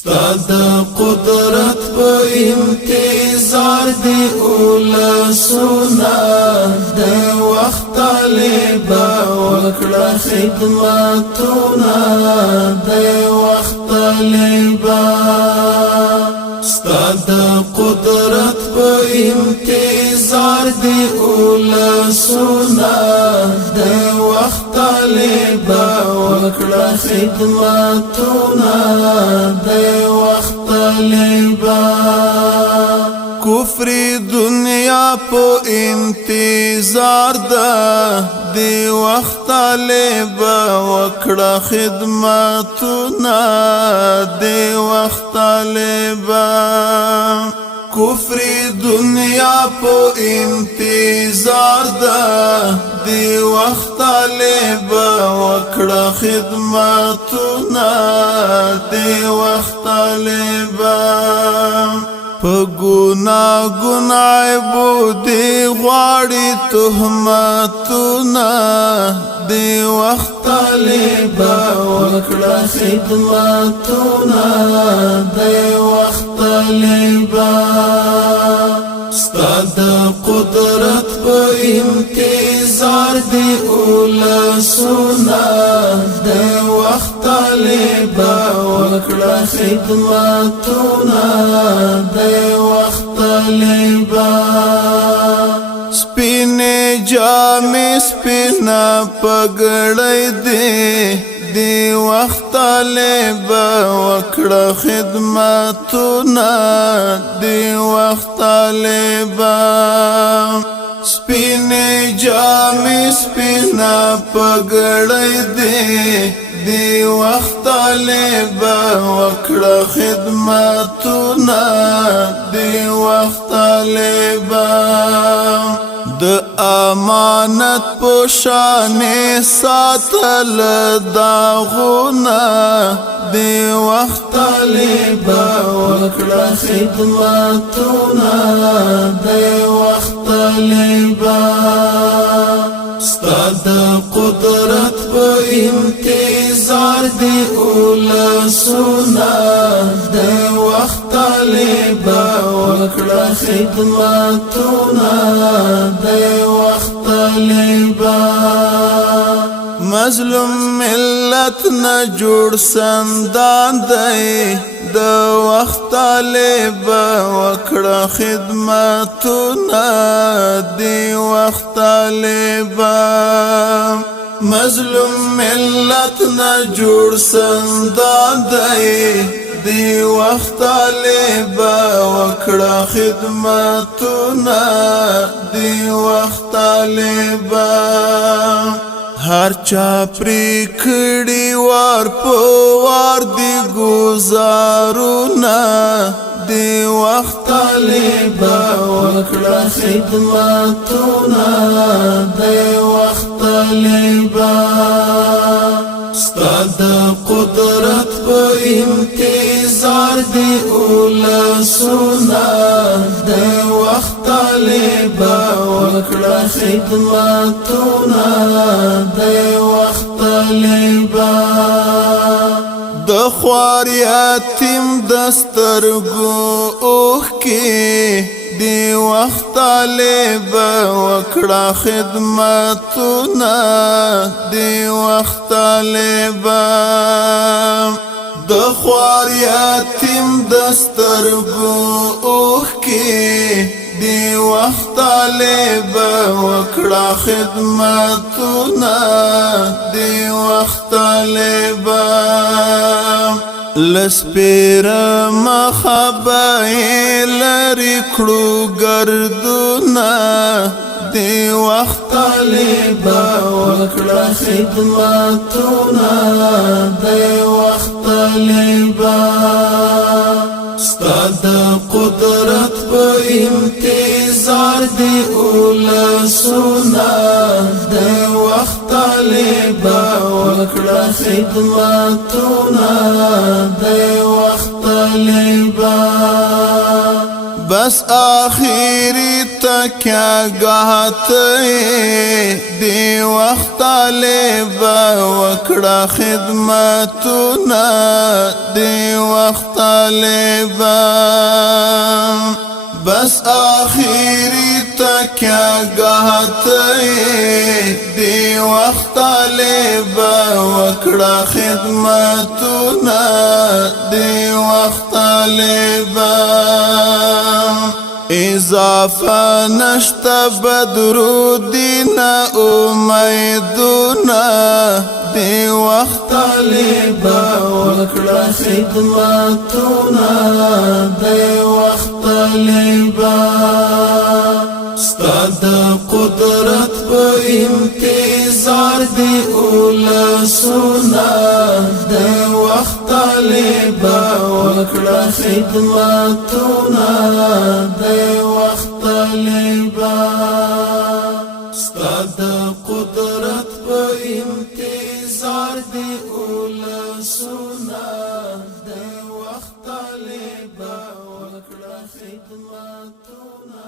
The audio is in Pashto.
ستاد قدرت په انتظار دی اولا سونا د وخت طالبا وکړه خدمتونه د وخت طالبا ستاد قدرت په انتظار دی اولا سونا د وخت طالبا وکړه خدمتونه د وخت طالبا کفر دنیا په انتظار ده دی وخت طالبا وکړه خدمتونه دی وخت طالبا کفر دنیا په انتظار ده دی وخت طالبا وکړه خدمتونه دی وخت طالبا په ګناه عیبو دی غواړي تهمتونه دی وخت طالبا وکړه خدمتونه دی وخت طالبا ستاد قدرت په انتظار دی اولا سونا د وخت طالبا وکړه خدمتونه د وخت طالبا سپینې جامې سپینا پګړۍ دی وخت طالبا وکړه خدمتونه دی وخت طالبا سپینې جامې سپینا پګړۍ دی وخت طالبا وکړه خدمتونه دی وخت طالبا د امانت په شان ساتل داغونه دی وخت طالبا وکړه خدمتونه دی وخت طالبا ستاد قدرت په انتظار دی اولا سونا د وخت طالبا وکړه خدمتونه د وخت طالبا مظلوم ملت نه جوړ سندان دی د وخت طالبا وکړه خدمتونه دی وخت طالبا مظلوم ملت نه جوړ سندان دی وخت طالبا وکړه خدمتونه دی وخت طالبا هر چا پری کړي وار په وار دی گزارونه دی وخت طالبا وکړه خدمتونه دی وخت طالبا ستاد قدرت په انتظار دی اولا سونا د وخت طالبا وکړه خدمتونه د وخت طالبا د خوار یتیم دسترګو اوښکې دی وخت طالبا وکړه خدمتونه دی وخت طالبا د خوار یتیم دسترګو اوښکې دی وخت طالبا وکړه خدمتونه دی وخت طالبا لسپیر مخبای لری کړو ګردونه دی وخت طالبا وکړه خدمتونه دی وخت طالبا ستاد قدرت په انتظار دی اولا سونا د وخت طالبا وکړه خدمتونه د وخت طالبا بس آخری تکیا گاہتے دی وقت طالب وکړه خدمتونه دی وخت طالب بس آخری تکیا گاہتے دی وقت طالب وکڑا خدمتنا دی وقت طالب اضافہ نشت بدرودینا امیدونا دی وقت طالب وکڑا خدمتنا دی وقت طالبا ستاد قدرت په انتظار دی اولا سونا د وخت طالبا وکړه خدمتونه د وخت طالبا ستاد قدرت په انتظار دی اولا سونا د وخت طالبا وکړه خدمتونه